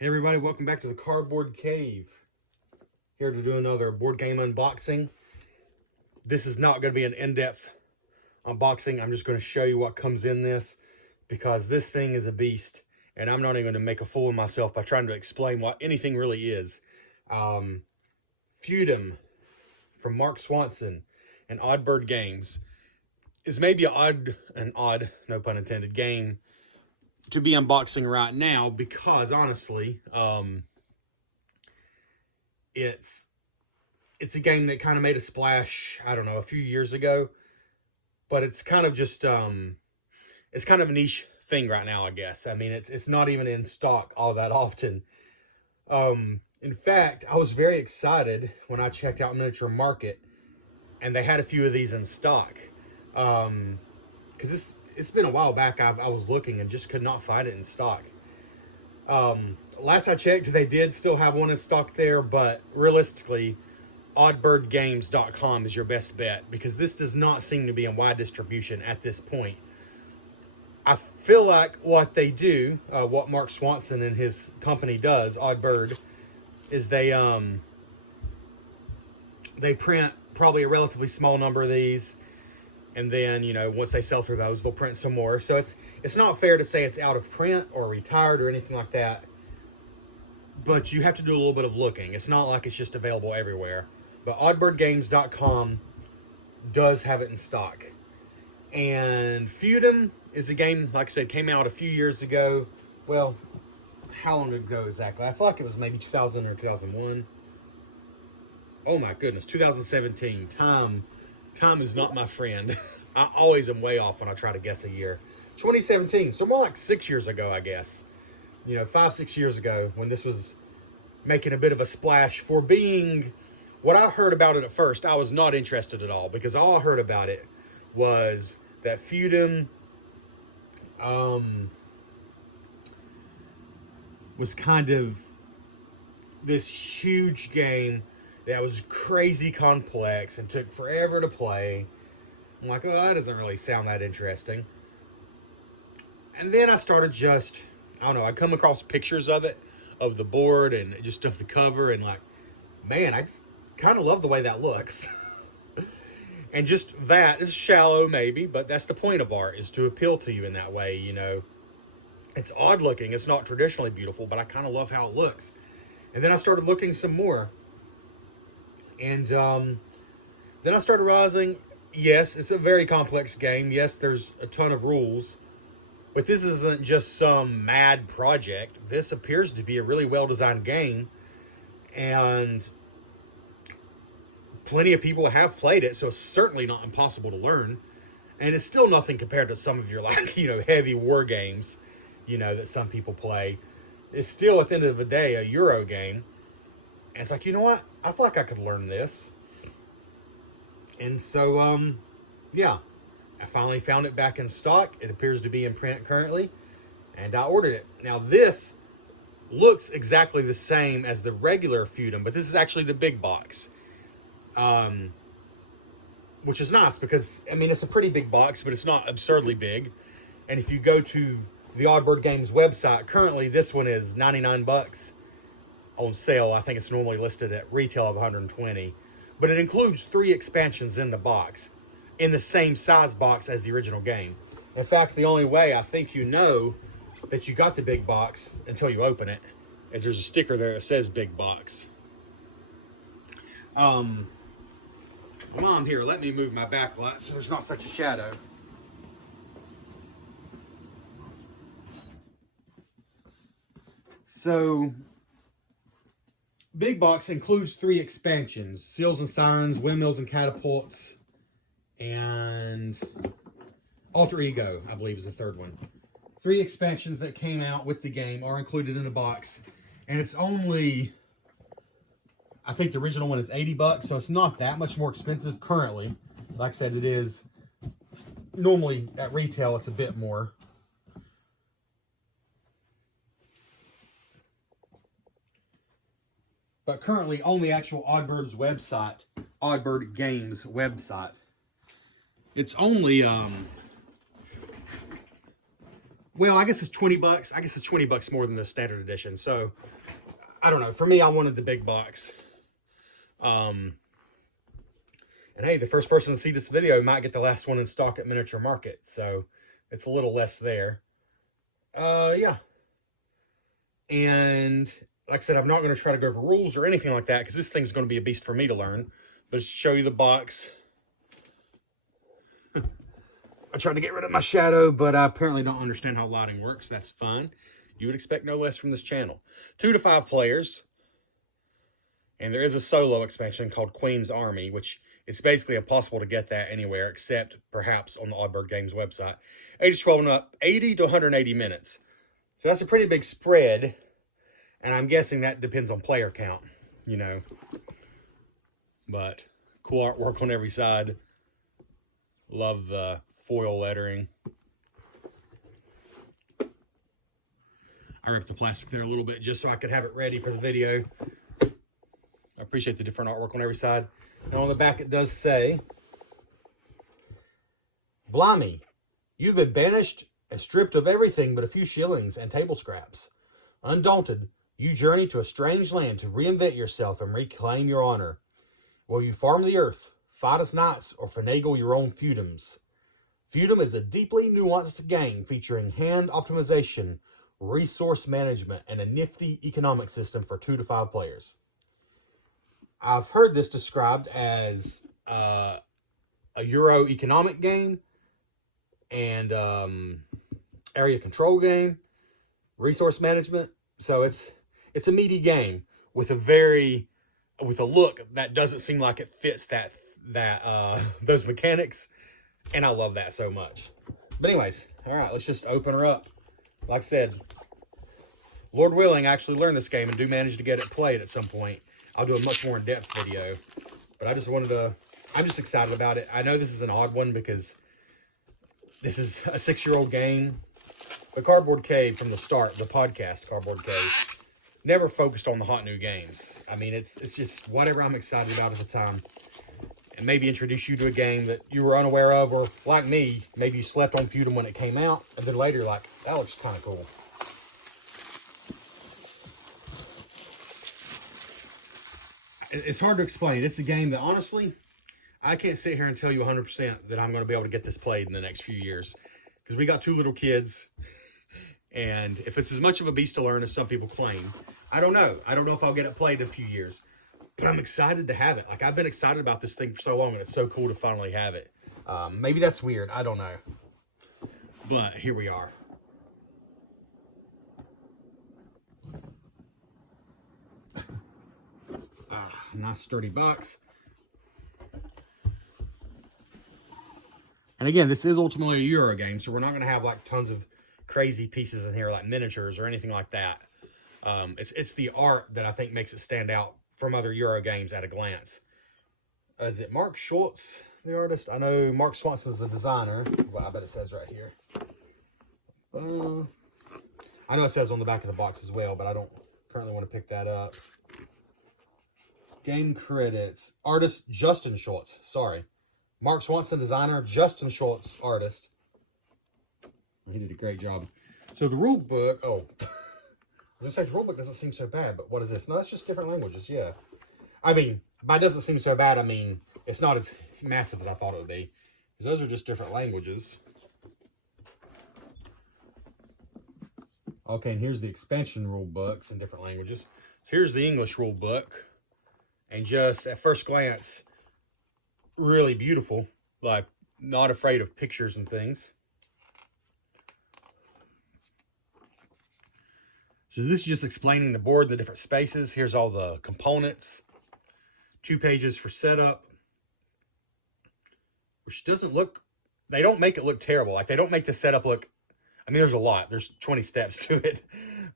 Hey everybody, welcome back to the Cardboard Cave. Here to do another board game unboxing. This is not going to be an in-depth unboxing. I'm just going to show you what comes in this because this thing is a beast and I'm not even going to make a fool of myself by trying to explain what anything really is. Feudum from Mark Swanson and Oddbird Games is maybe an odd, no pun intended, game to be unboxing right now because honestly, it's a game that kind of made a splash, I don't know, a few years ago, but it's kind of just it's kind of a niche thing right now, I guess. I mean, it's not even in stock all that often. In fact, I was very excited when I checked out Miniature Market and they had a few of these in stock. Because it's been a while back I was looking and just could not find it in stock. Last I checked, they did still have one in stock there, but realistically, oddbirdgames.com is your best bet because this does not seem to be in wide distribution at this point. I feel like what they do, what Mark Swanson and his company does, Oddbird, is they print probably a relatively small number of these, and then once they sell through those, they'll print some more. So it's not fair to say it's out of print or retired or anything like that. But you have to do a little bit of looking. It's not like it's just available everywhere. But oddbirdgames.com does have it in stock. And Feudum is a game, like I said, came out a few years ago. Well, how long ago exactly? I feel like it was maybe 2000 or 2001. Oh my goodness, 2017. Time is not my friend. I always am way off when I try to guess a year. 2017, so more like 6 years ago, I guess. 5-6 years ago when this was making a bit of a splash for being what I heard about it at first. I was not interested at all because all I heard about it was that Feudum was kind of this huge game that was crazy complex and took forever to play. I'm like, oh, that doesn't really sound that interesting. And then I started I don't know, I come across pictures of it, of the board and just of the cover, and like, man, I just kind of love the way that looks. And just that is shallow maybe, but that's the point of art, is to appeal to you in that way. It's odd looking, it's not traditionally beautiful, but I kind of love how it looks. And then I started looking some more, and then I started realizing, yes, it's a very complex game. Yes, there's a ton of rules. But this isn't just some mad project. This appears to be a really well-designed game. And plenty of people have played it, so it's certainly not impossible to learn. And it's still nothing compared to some of your, like, heavy war games, that some people play. It's still, at the end of the day, a Euro game. And it's like, you know what? I feel like I could learn this. And so, yeah. I finally found it back in stock. It appears to be in print currently, and I ordered it. Now, this looks exactly the same as the regular Feudum, but this is actually the big box, which is nice because, I mean, it's a pretty big box, but it's not absurdly big. And if you go to the Oddbird Games website, currently this one is 99 bucks on sale. I think it's normally listed at retail of 120, but it includes 3 expansions in the box, in the same size box as the original game. In fact, the only way I think that you got the big box until you open it is there's a sticker there that says big box. Mom, here, let me move my backlight so there's not such a shadow. So, big box includes 3 expansions: Seals and Sirens, Windmills and Catapults, and Alter Ego, I believe, is the third one. 3 expansions that came out with the game are included in the box, and it's only, I think the original one is 80 bucks, so it's not that much more expensive currently. Like I said, it is normally at retail, it's a bit more. But currently on the actual Oddbird's website, Oddbird Games website, it's only well, I guess it's 20 bucks. I guess it's 20 bucks more than the standard edition. So I don't know. For me, I wanted the big box. And hey, the first person to see this video might get the last one in stock at Miniature Market. So it's a little less there. Yeah. And like I said, I'm not going to try to go over rules or anything like that because this thing's going to be a beast for me to learn. But just show you the box. I tried to get rid of my shadow, but I apparently don't understand how lighting works. That's fine. You would expect no less from this channel. 2 to 5 players. And there is a solo expansion called Queen's Army, which it's basically impossible to get that anywhere except perhaps on the Oddbird Games website. Age 12 and up, 80 to 180 minutes. So that's a pretty big spread. And I'm guessing that depends on player count, you know. But cool artwork on every side. Love the foil lettering. I ripped the plastic there a little bit just so I could have it ready for the video. I appreciate the different artwork on every side. And on the back it does say, "Blimey, you've been banished and stripped of everything but a few shillings and table scraps. Undaunted, you journey to a strange land to reinvent yourself and reclaim your honor. Will you farm the earth, fight as knights, or finagle your own feudums? Feudum is a deeply nuanced game featuring hand optimization, resource management, and a nifty economic system for 2 to 5 players." I've heard this described as a Euro economic game and area control game, resource management. So it's a meaty game with a look that doesn't seem like it fits those mechanics. And I love that so much. But anyways, all right, let's just open her up. Like I said, Lord willing, I actually learn this game and do manage to get it played at some point. I'll do a much more in-depth video. But I'm just excited about it. I know this is an odd one because this is a 6-year-old game. The Cardboard Cave from the start, the podcast Cardboard Cave, never focused on the hot new games. I mean, it's just whatever I'm excited about at the time. And maybe introduce you to a game that you were unaware of, or like me, maybe you slept on Feudum when it came out, and then later you're like, that looks kind of cool. It's hard to explain. It's a game that, honestly, I can't sit here and tell you 100% that I'm going to be able to get this played in the next few years. Because we got 2 little kids, and if it's as much of a beast to learn as some people claim, I don't know. I don't know if I'll get it played in a few years. But I'm excited to have it. Like, I've been excited about this thing for so long, and it's so cool to finally have it. Maybe that's weird. I don't know. But here we are. Nice sturdy box. And again, this is ultimately a Euro game, so we're not going to have like tons of crazy pieces in here like miniatures or anything like that. It's the art that I think makes it stand out from other Euro games at a glance. Is it Mark Schultz, the artist? I know Mark Swanson's the designer. Well, I bet it says right here. I know it says on the back of the box as well, but I don't currently want to pick that up. Game credits. Artist Justin Schultz. Sorry. Mark Swanson, designer. Justin Schultz, artist. He did a great job. So the rule book. Oh, I was going to say the rule book doesn't seem so bad, but what is this? No, that's just different languages, yeah. I mean, by doesn't seem so bad, I mean, it's not as massive as I thought it would be. Because those are just different languages. Okay, and here's the expansion rule books in different languages. So here's the English rule book. And just at first glance, really beautiful. Like, not afraid of pictures and things. So this is just explaining the board, the different spaces. Here's all the components. 2 pages for setup. Which doesn't look, they don't make it look terrible. Like, they don't make the setup look, I mean, there's a lot. There's 20 steps to it.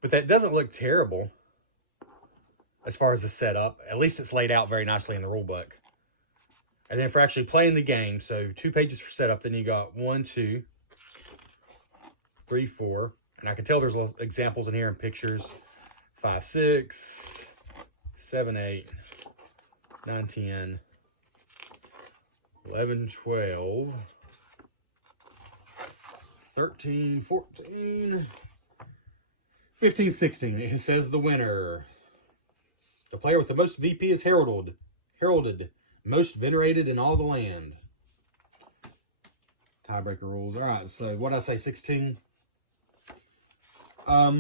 But that doesn't look terrible as far as the setup. At least it's laid out very nicely in the rule book. And then for actually playing the game, so 2 pages for setup, then you got 1, 2, 3, 4. And I can tell there's little examples in here and pictures. 5, 6, 7, 8, 9, 10, 11, 12, 13, 14, 15, 16. It says the winner. The player with the most VP is heralded, most venerated in all the land. Tiebreaker rules. All right, so what did I say, 16? I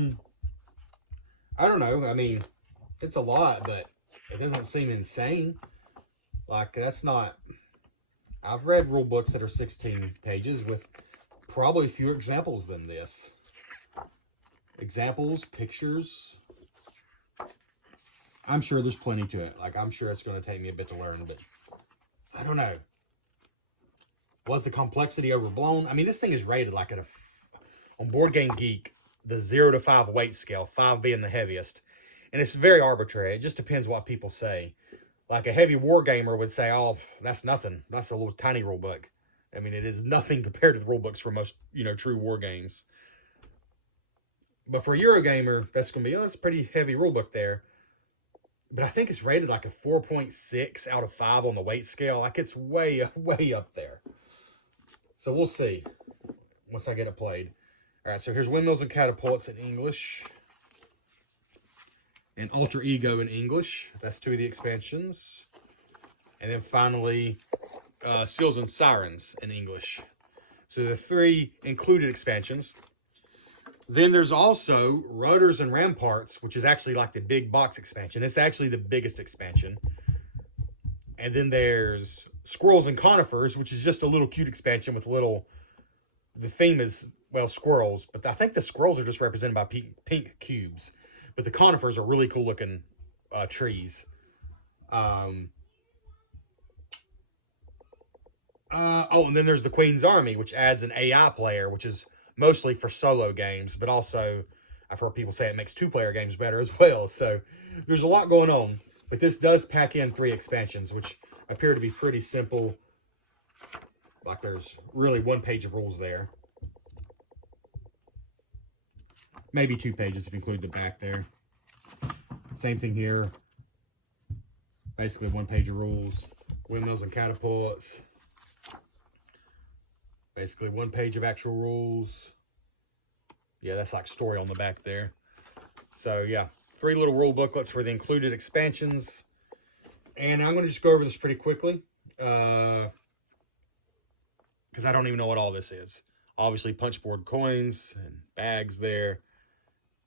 don't know. I mean, it's a lot, but it doesn't seem insane. Like, that's not... I've read rule books that are 16 pages with probably fewer examples than this. Examples, pictures. I'm sure there's plenty to it. Like, I'm sure it's going to take me a bit to learn, but I don't know. Was the complexity overblown? I mean, this thing is rated like on Board Game Geek, the 0 to 5 weight scale, 5 being the heaviest. And it's very arbitrary. It just depends what people say. Like a heavy war gamer would say, oh, that's nothing. That's a little tiny rule book. I mean, it is nothing compared to the rule books for most, true war games. But for a Eurogamer, that's going to be, that's a pretty heavy rule book there. But I think it's rated like a 4.6 out of 5 on the weight scale. Like, it's way, way up there. So we'll see once I get it played. All right, so here's Windmills and Catapults in English. And Alter Ego in English. That's 2 of the expansions. And then finally, Seals and Sirens in English. So the 3 included expansions. Then there's also Rudders and Ramparts, which is actually like the big box expansion. It's actually the biggest expansion. And then there's Squirrels and Conifers, which is just a little cute expansion with the theme is, well, squirrels. But I think the squirrels are just represented by pink cubes. But the conifers are really cool looking trees. And then there's the Queen's Army, which adds an AI player, which is mostly for solo games, but also I've heard people say it makes 2-player games better as well. So there's a lot going on, but this does pack in 3 expansions, which appear to be pretty simple. Like there's really 1 page of rules there. Maybe 2 pages if you include the back there. Same thing here. Basically 1 page of rules. Windmills and Catapults. Basically 1 page of actual rules. Yeah, that's like story on the back there. So yeah, 3 little rule booklets for the included expansions. And I'm going to just go over this pretty quickly. Because I don't even know what all this is. Obviously punchboard coins and bags there.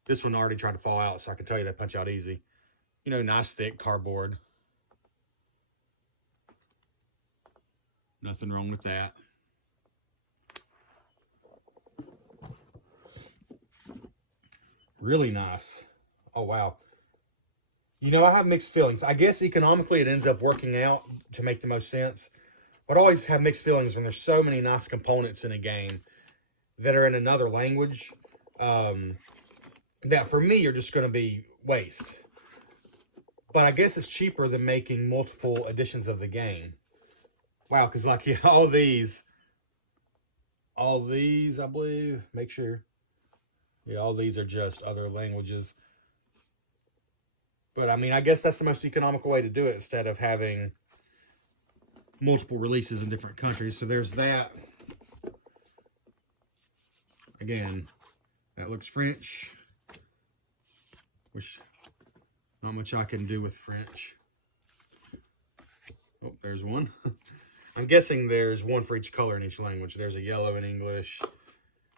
This one already tried to fall out, so I can tell you they punch out easy. Nice thick cardboard. Nothing wrong with that. Really nice. Oh, wow. I have mixed feelings. I guess economically it ends up working out to make the most sense. But I always have mixed feelings when there's so many nice components in a game that are in another language. That for me are just going to be waste. But I guess it's cheaper than making multiple editions of the game. Wow, because like all these, I believe, make sure. Yeah, all these are just other languages. But I mean, I guess that's the most economical way to do it instead of having multiple releases in different countries. So there's that. Again, that looks French. Which, not much I can do with French. Oh, there's one. I'm guessing there's 1 for each color in each language. There's a yellow in English.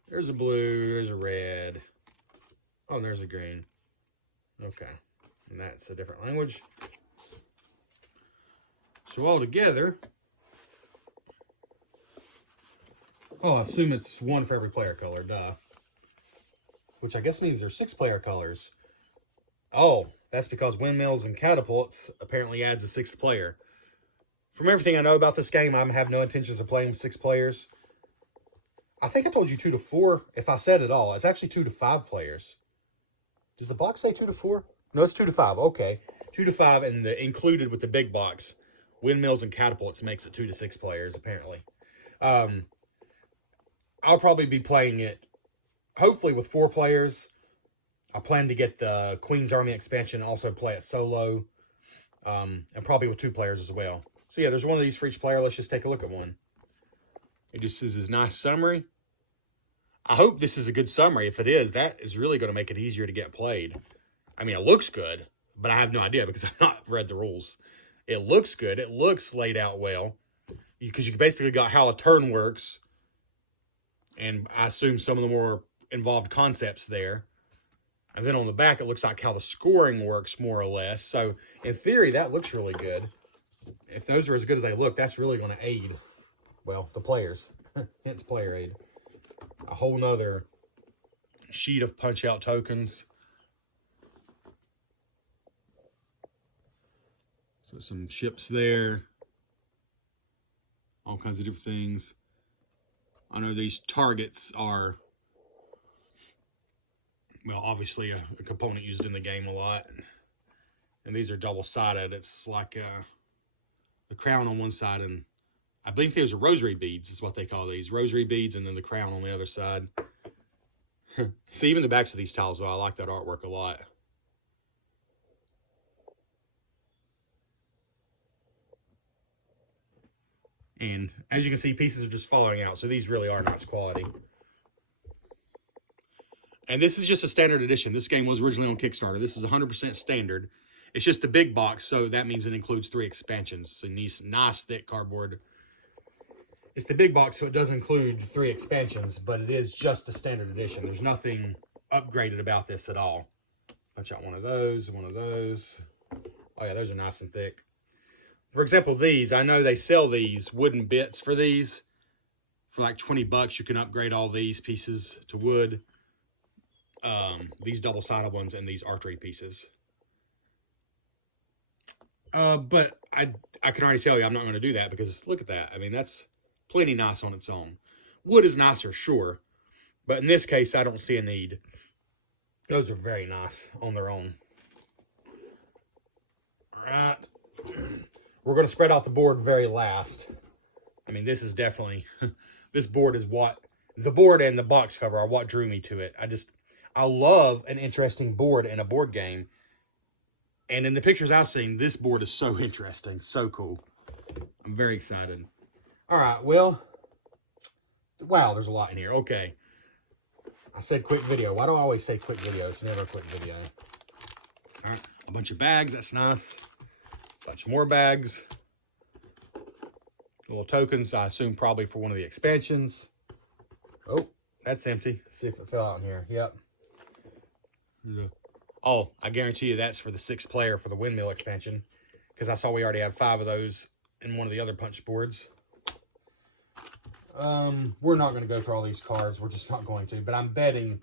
There's a blue. There's a red. Oh, and there's a green. Okay. And that's a different language. So all together, I assume it's 1 for every player color, duh. Which I guess means there's 6 player colors. Oh, that's because Windmills and Catapults apparently adds a 6th player. From everything I know about this game, I have no intentions of playing with 6 players. I think I told you 2 to 4, if I said it all. It's actually 2 to 5 players. Does the box say 2 to 4? No, it's 2 to 5. Okay. 2 to 5, and the included with the big box, Windmills and Catapults makes it 2 to 6 players, apparently. I'll probably be playing it, hopefully, with 4 players. I plan to get the Queen's Army expansion and also play it solo. And probably with 2 players as well. So yeah, there's 1 of these for each player. Let's just take a look at one. It just is this nice summary. I hope this is a good summary. If it is, that is really going to make it easier to get played. I mean, it looks good, but I have no idea because I've not read the rules. It looks good. It looks laid out well because you basically got how a turn works, and I assume some of the more involved concepts there. And then on the back, it looks like how the scoring works more or less. So in theory, that looks really good. If those are as good as they look, that's really going to aid, well, the players. Hence player aid. A whole nother sheet of punch-out tokens. So some ships there. All kinds of different things. I know these targets are, well, obviously a component used in the game a lot. And these are double-sided. It's like the crown on one side, and I believe those are rosary beads is what they call these. Rosary beads, and then the crown on the other side. See, even the backs of these tiles, though, I like that artwork a lot. And as you can see, pieces are just falling out, so these really are nice quality. And this is just a standard edition. This game was originally on Kickstarter. This is 100% standard. It's just a big box, so that means it includes 3 expansions. So nice thick cardboard. It's the big box, so it does include 3 expansions, but it is just a standard edition. There's nothing upgraded about this at all. Punch out one of those, one of those. Oh yeah, those are nice and thick. For example, these, I know they sell these wooden bits for these. For like 20 bucks, you can upgrade all these pieces to wood. These double-sided ones and these archery pieces. But I can already tell you I'm not going to do that because look at that. I mean, that's plenty nice on its own. Wood is nicer, sure. But in this case, I don't see a need. Those are very nice on their own. All right. We're going to spread out the board very last. I mean, this is definitely... this board is what... The board and the box cover are what drew me to it. I love an interesting board in a board game. And in the pictures I've seen, this board is so interesting. So cool. I'm very excited. All right, well... Wow, there's a lot in here. Okay. I said quick video. Why do I always say quick video? It's never a quick video. All right, a bunch of bags. That's nice. A bunch more bags. Little tokens, I assume probably for one of the expansions. Oh, that's empty. Let's see if it fell out in here. Yep. Oh, I guarantee you that's for the 6th player for the windmill expansion. Because I saw we already have 5 of those in one of the other punch boards. We're not going to go through all these cards. We're just not going to. But I'm betting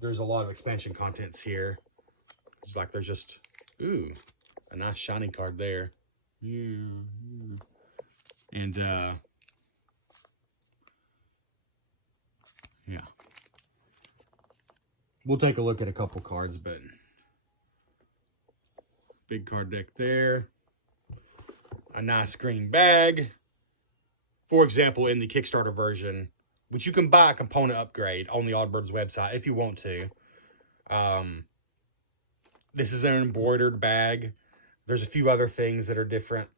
there's a lot of expansion contents here. It's like there's just, ooh, a nice shiny card there. Yeah. And, yeah. We'll take a look at a couple cards, but big card deck there. A nice green bag. For example, in the Kickstarter version, which you can buy a component upgrade on the Oddbirds website if you want to. This is an embroidered bag. There's a few other things that are different.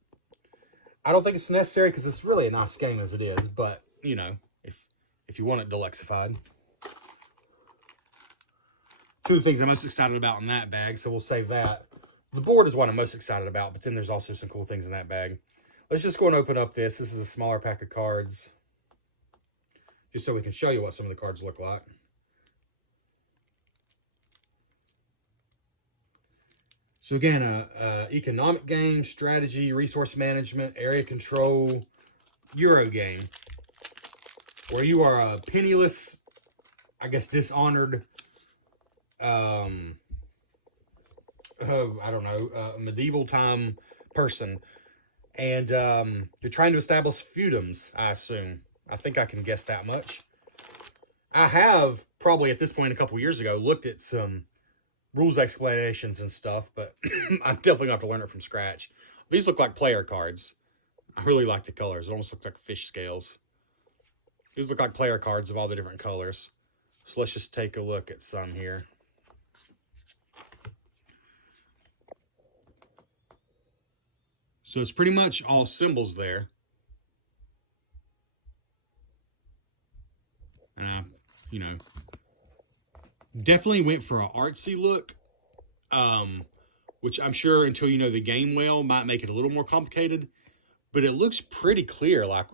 I don't think it's necessary because it's really a nice game as it is, but, you know, if you want it deluxeified. 2 things I'm most excited about in that bag, so we'll save that. The board is what I'm most excited about, but then there's also some cool things in that bag. Let's just go and open up this. This is a smaller pack of cards. Just so we can show you what some of the cards look like. So again, economic game, strategy, resource management, area control, Euro game. Where you are a penniless, I guess dishonored, I don't know, medieval time person. And you're trying to establish feudums, I assume. I think I can guess that much. I have, probably at this point a couple years ago, looked at some rules explanations and stuff, but I'm definitely going to have to learn it from scratch. These look like player cards. I really like the colors. It almost looks like fish scales. These look like player cards of all the different colors. So let's just take a look at some here. So it's pretty much all symbols there. And you know, definitely went for an artsy look, which I'm sure until you know the game well might make it a little more complicated. But it looks pretty clear. Like,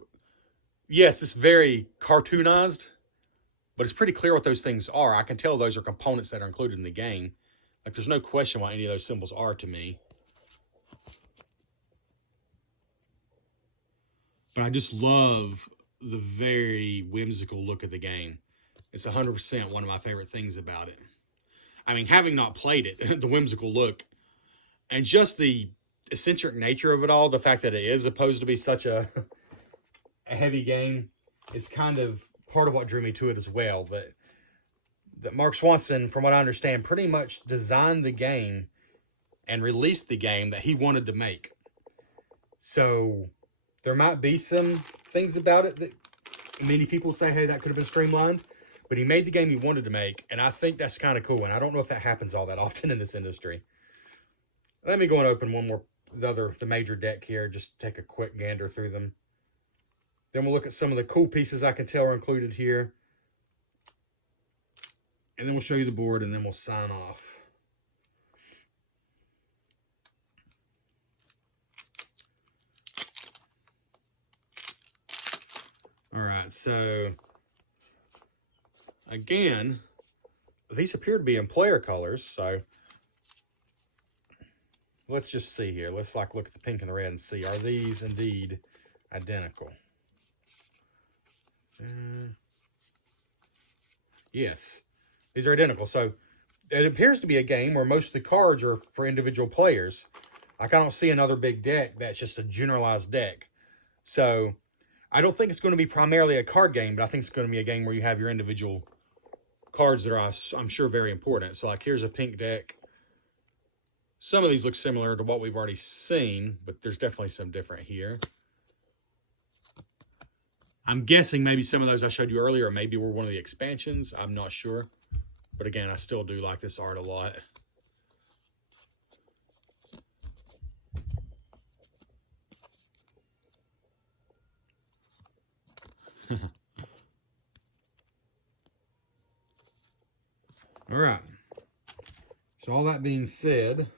yes, it's very cartoonized, but it's pretty clear what those things are. I can tell those are components that are included in the game. Like, there's no question why any of those symbols are to me. But I just love the very whimsical look of the game. It's 100% one of my favorite things about it. I mean, having not played it, the whimsical look, and just the eccentric nature of it all, the fact that it is supposed to be such a heavy game, is kind of part of what drew me to it as well. That Mark Swanson, from what I understand, pretty much designed the game and released the game that he wanted to make. So there might be some things about it that many people say, hey, that could have been streamlined. But he made the game he wanted to make, and I think that's kind of cool. And I don't know if that happens all that often in this industry. Let me go and open one more, the major deck here. Just take a quick gander through them. Then we'll look at some of the cool pieces I can tell are included here. And then we'll show you the board, and then we'll sign off. All right, so again, these appear to be in player colors, so let's just see here. Let's look at the pink and the red and see, are these indeed identical? Yes, these are identical. So it appears to be a game where most of the cards are for individual players. Like, I don't see another big deck that's just a generalized deck. So I don't think it's going to be primarily a card game, but I think it's going to be a game where you have your individual cards that are, I'm sure, very important. So, like, here's a pink deck. Some of these look similar to what we've already seen, but there's definitely some different here. I'm guessing maybe some of those I showed you earlier maybe were one of the expansions. I'm not sure. But again, I still do like this art a lot. All right. So all that being said,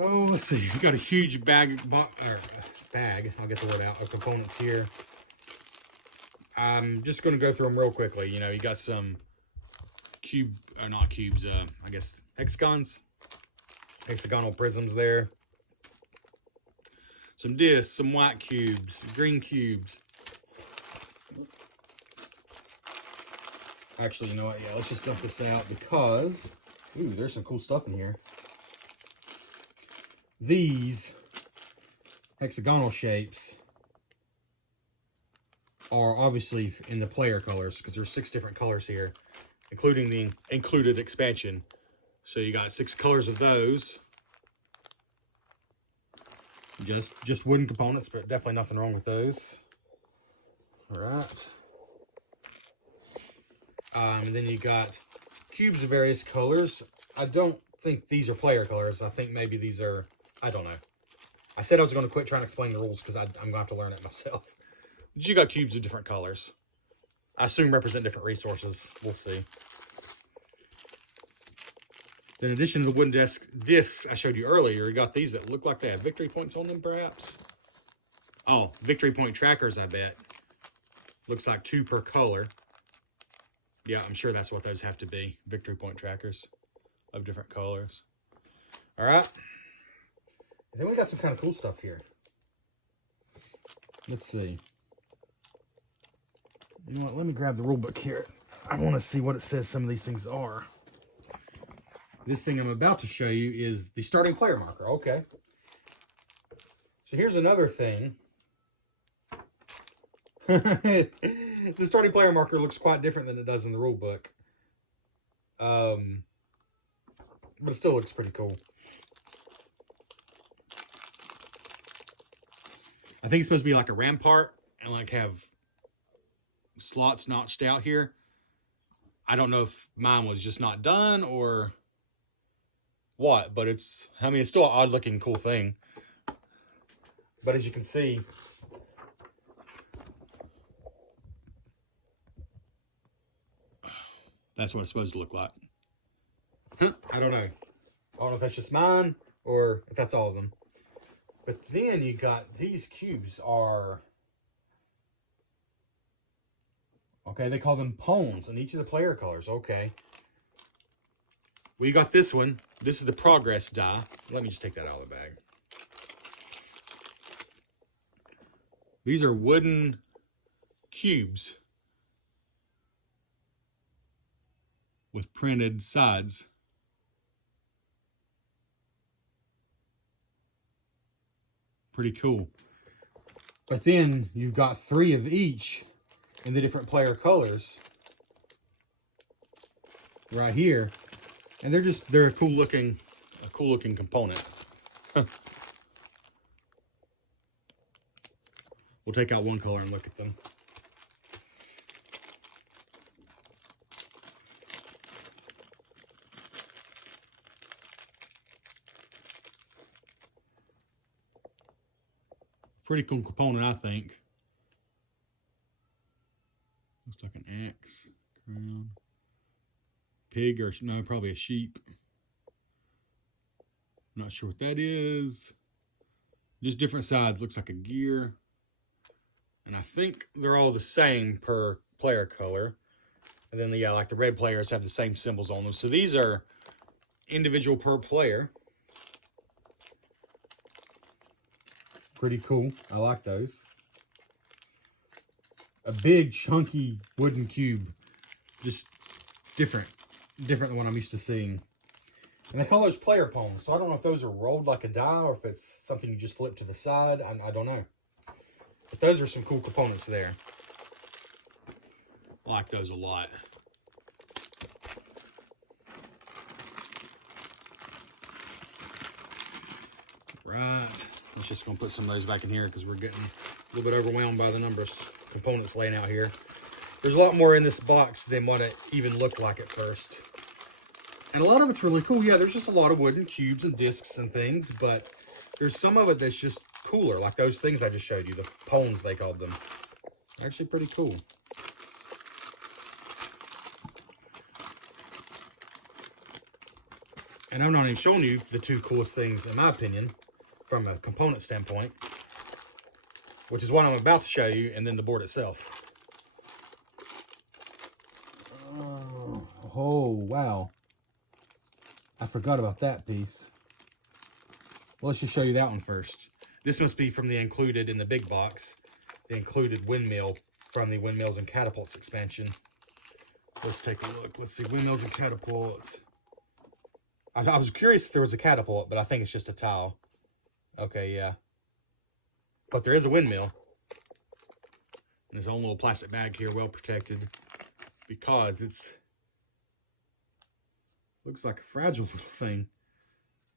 oh, let's see. We got a huge bag. I'll get the word out, of components here. I'm just going to go through them real quickly. You know, you got some not cubes, I guess hexagons, hexagonal prisms there. Some discs, some white cubes, green cubes. Actually, you know what? Yeah, let's just dump this out because, ooh, there's some cool stuff in here. These hexagonal shapes are obviously in the player colors because there's 6 different colors here, including the included expansion. So you got 6 colors of those. Just wooden components, but definitely nothing wrong with those. All right. Then you got cubes of various colors. I don't think these are player colors. I think maybe these are, I don't know. I said I was going to quit trying to explain the rules because I'm going to have to learn it myself. But you got cubes of different colors. I assume represent different resources. We'll see. In addition to the wooden discs I showed you earlier, you got these that look like they have victory points on them, perhaps. Oh, victory point trackers, I bet. Looks like 2 per color. Yeah, I'm sure that's what those have to be. Victory point trackers of different colors. All right. And then we got some kind of cool stuff here. Let's see. You know what? Let me grab the rule book here. I want to see what it says some of these things are. This thing I'm about to show you is the starting player marker. Okay. So here's another thing. The starting player marker looks quite different than it does in the rule book. But it still looks pretty cool. I think it's supposed to be like a rampart and like have slots notched out here. I don't know if mine was just not done or what, but it's, I mean, it's still an odd looking cool thing. But as you can see, That's what it's supposed to look like. I don't know. I don't know if that's just mine or if that's all of them. But then you got these cubes are... Okay, they call them pones in each of the player colors. Okay. We got this one. This is the progress die. Let me just take that out of the bag. These are wooden cubes with printed sides. Pretty cool. But then you've got 3 of each in the different player colors right here, and they're a cool looking component. We'll take out one color and look at them. Pretty cool component, I think. Looks like an axe, crown, pig, or no, probably a sheep. Not sure what that is. Just different sides. Looks like a gear. And I think they're all the same per player color. And then, yeah, like the red players have the same symbols on them. So these are individual per player. Pretty cool. I like those. A big, chunky wooden cube. Just different than what I'm used to seeing. And they call those player pones. So I don't know if those are rolled like a die or if it's something you just flip to the side. I don't know. But those are some cool components there. I like those a lot. Right. Let's just gonna put some of those back in here because we're getting a little bit overwhelmed by the number of components laying out here. There's a lot more in this box than what it even looked like at first. And a lot of it's really cool. Yeah, there's just a lot of wooden cubes and discs and things, but there's some of it that's just cooler, like those things I just showed you, the pones they called them. Actually pretty cool. And I'm not even showing you the 2 coolest things, in my opinion, from a component standpoint, which is what I'm about to show you, and then the board itself. Oh, wow. I forgot about that piece. Well, let's just show you that one first. This must be from the included in the big box, the included windmill from the Windmills and Catapults expansion. Let's take a look. Let's see, Windmills and Catapults. I was curious if there was a catapult, but I think it's just a tile. Okay, yeah. But there is a windmill. In its own little plastic bag here, well protected. Because it's... looks like a fragile little thing.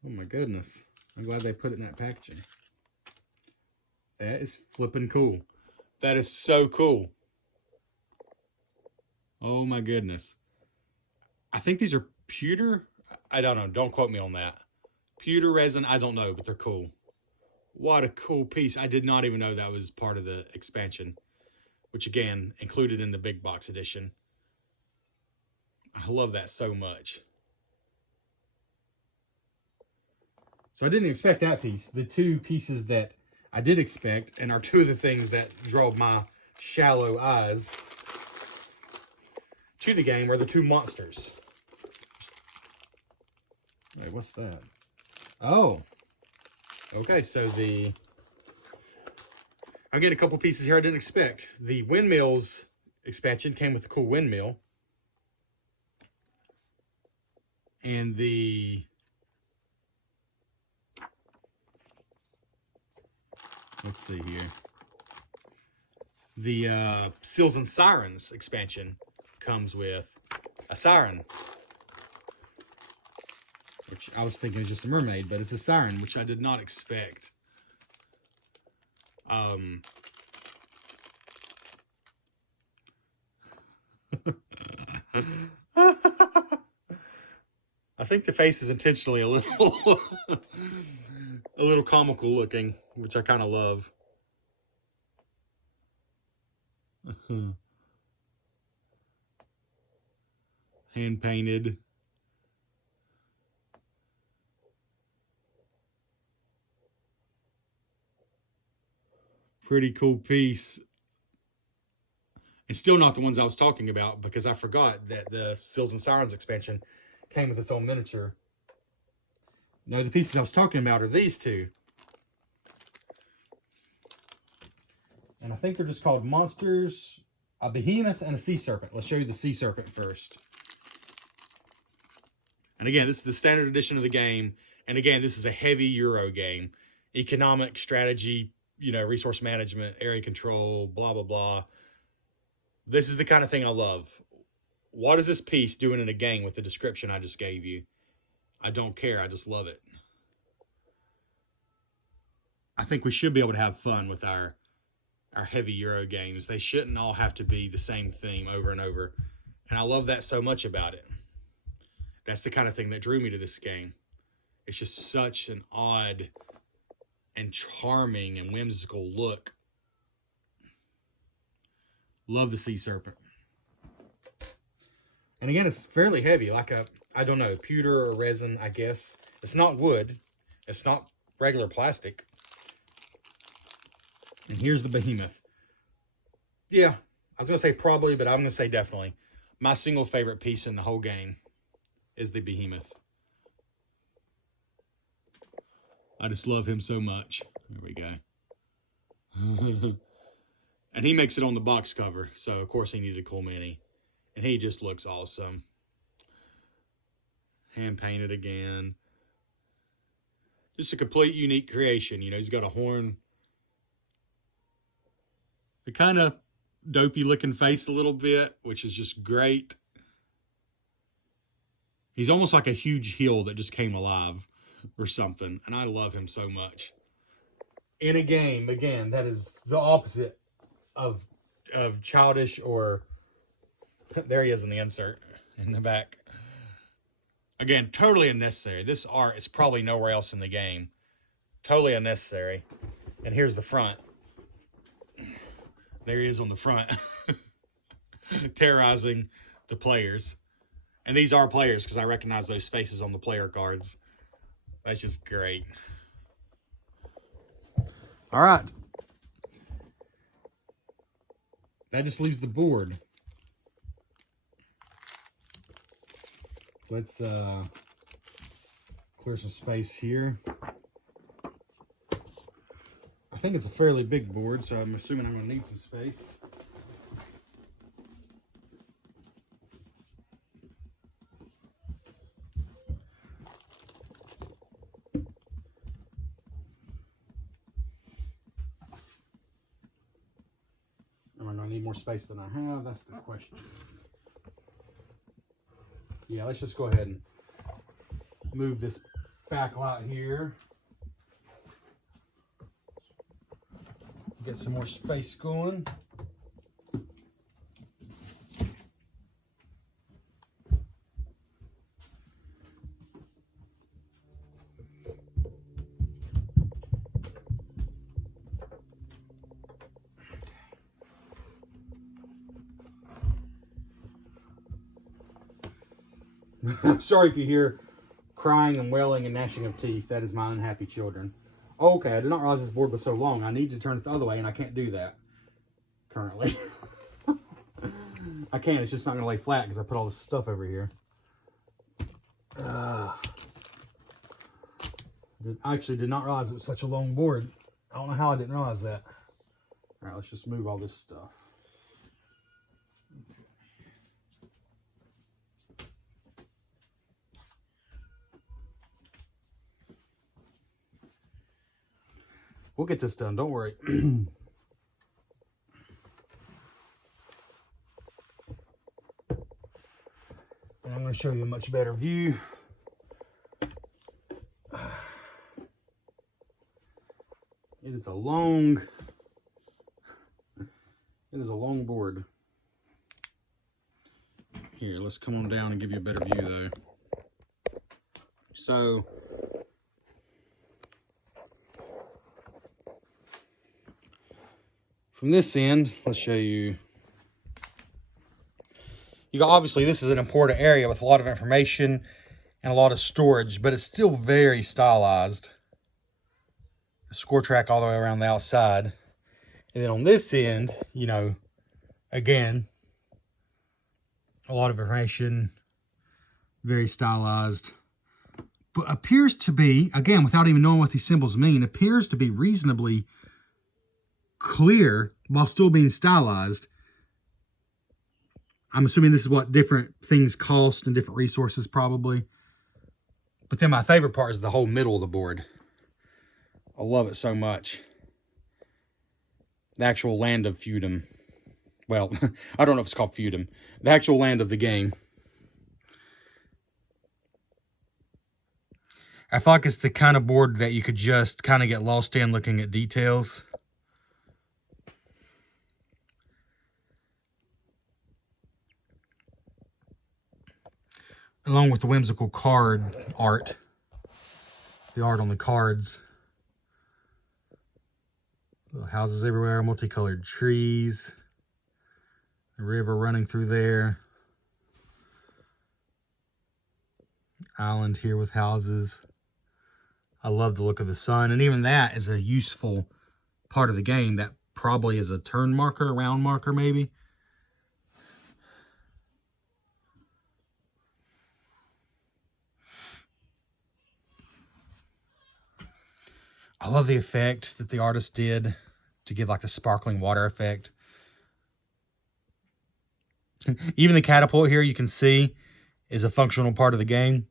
Oh my goodness. I'm glad they put it in that packaging. That is flipping cool. That is so cool. Oh my goodness. I think these are pewter. I don't know. Don't quote me on that. Pewter resin. I don't know, but they're cool. What a cool piece. I did not even know that was part of the expansion, which again, included in the big box edition. I love that so much. So I didn't expect that piece. The 2 pieces that I did expect, and are 2 of the things that draw my shallow eyes to the game, are the 2 monsters. Wait, what's that? Oh. Okay, so I'm getting a couple pieces here I didn't expect. The Windmills expansion came with a cool windmill. And the... let's see here. The Seals and Sirens expansion comes with a siren. Which I was thinking was just a mermaid, but it's a siren, which I did not expect. I think the face is intentionally a little a little comical looking, which I kind of love. Hand painted. Pretty cool piece. It's still not the ones I was talking about because I forgot that the Seals and Sirens expansion came with its own miniature. No, the pieces I was talking about are these two. And I think they're just called Monsters, a Behemoth, and a Sea Serpent. Let's show you the Sea Serpent first. And again, this is the standard edition of the game. And again, this is a heavy Euro game. Economic, strategy, resource management, area control, blah, blah, blah. This is the kind of thing I love. What is this piece doing in a game with the description I just gave you? I don't care. I just love it. I think we should be able to have fun with our heavy Euro games. They shouldn't all have to be the same theme over and over. And I love that so much about it. That's the kind of thing that drew me to this game. It's just such an odd and charming and whimsical look. Love the Sea Serpent. And again, it's fairly heavy, like I don't know, pewter or resin, I guess. It's not wood. It's not regular plastic. And here's the Behemoth. Yeah, I was going to say probably, but I'm going to say definitely. My single favorite piece in the whole game is the Behemoth. I just love him so much. There we go. And he makes it on the box cover, so of course he needed a cool mini. And he just looks awesome. Hand painted again. Just a complete unique creation. He's got a horn. A kind of dopey looking face a little bit, which is just great. He's almost like a huge heel that just came alive or something. And I love him so much. In a game, again, that is the opposite of childish or... There he is in the insert in the back. Again, totally unnecessary. This art is probably nowhere else in the game. Totally unnecessary. And here's the front. There he is on the front. Terrorizing the players. And these are players because I recognize those faces on the player cards. That's just great. All right. That just leaves the board. Let's clear some space here. I think it's a fairly big board, so I'm assuming I'm going to need some space. Am I going to need more space than I have? That's the question. Yeah, let's just go ahead and move this backlight here. Get some more space going. Sorry if you hear crying and wailing and gnashing of teeth. That is my unhappy children. Okay, I did not realize this board was so long. I need to turn it the other way, and I can't do that currently. I can. It's just not going to lay flat because I put all this stuff over here. I actually did not realize it was such a long board. I don't know how I didn't realize that. All right, let's just move all this stuff. We'll get this done, don't worry. And I'm going to show you a much better view. It is a long board. Here, let's come on down and give you a better view though. So, from this end, let's show you. obviously this is an important area with a lot of information and a lot of storage, but it's still very stylized. The score track all the way around the outside. And then on this end, you know, again, a lot of information, very stylized. But appears to be, again, without even knowing what these symbols mean, appears to be reasonably clear while still being stylized. I'm assuming this is what different things cost and different resources probably. But then my favorite part is the whole middle of the board. I love it so much. The actual land of Feudum. Well, I don't know if it's called Feudum. The actual land of the game. I feel like it's the kind of board that you could just kind of get lost in looking at details. Along with the whimsical card art. The art on the cards. Little houses everywhere, multicolored trees. A river running through there. Island here with houses. I love the look of the sun, and even that is a useful part of the game. That probably is a turn marker, round marker maybe. I love the effect that the artist did to give like the sparkling water effect. Even the catapult here you can see is a functional part of the game.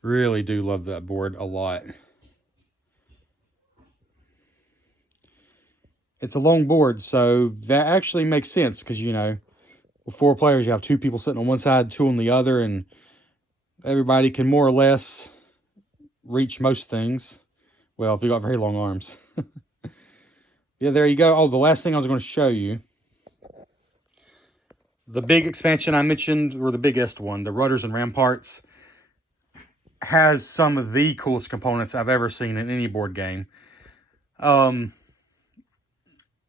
Really do love that board a lot. It's a long board, so that actually makes sense because, you know, with 4 players, you have 2 people sitting on one side, 2 on the other, and everybody can more or less reach most things. Well, if you got very long arms. Yeah, there you go. Oh, the last thing I was going to show you. The big expansion I mentioned, or the biggest one, the Rudders and Ramparts, has some of the coolest components I've ever seen in any board game. And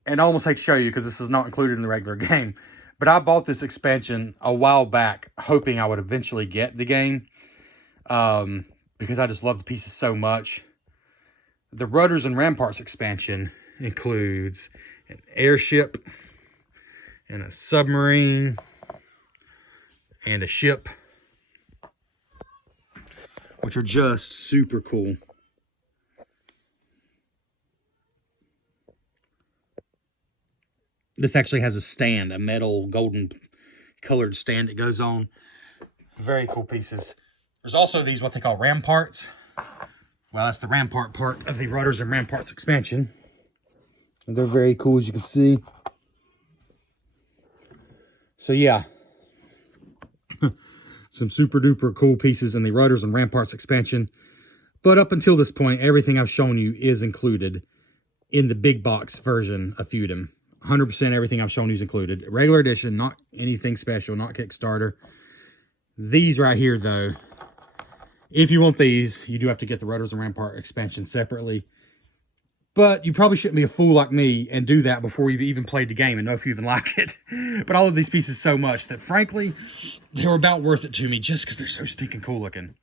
I almost hate to show you because this is not included in the regular game. But I bought this expansion a while back, hoping I would eventually get the game. Because I just love the pieces so much. The Rudders and Ramparts expansion includes an airship, and a submarine, and a ship, which are just super cool. This actually has a stand, a metal golden colored stand it goes on. Very cool pieces. There's also these, what they call ramparts. Well, that's the rampart part of the Rudders and Ramparts expansion. And they're very cool, as you can see. So yeah, some super duper cool pieces in the Rudders and Ramparts expansion. But up until this point, everything I've shown you is included in the big box version of Feudum. 100% everything I've shown you is included. Regular edition, not anything special, not Kickstarter. These right here, though, if you want these, you do have to get the Rudders and Rampart expansion separately. But you probably shouldn't be a fool like me and do that before you've even played the game and know if you even like it. But I love these pieces so much that, frankly, they were about worth it to me just because they're so stinking cool looking.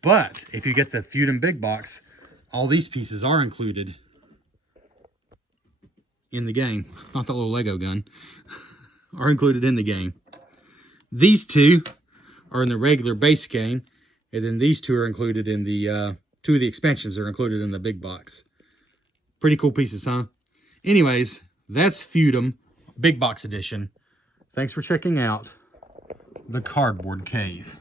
But if you get the Feudum Big Box, all these pieces are included in the game. Not that little Lego gun. Are included in the game. These 2 are in the regular base game. And then these 2 are included in the, 2 of the expansions are included in the big box. Pretty cool pieces, huh? Anyways, that's Feudum Big Box Edition. Thanks for checking out the Cardboard Cave.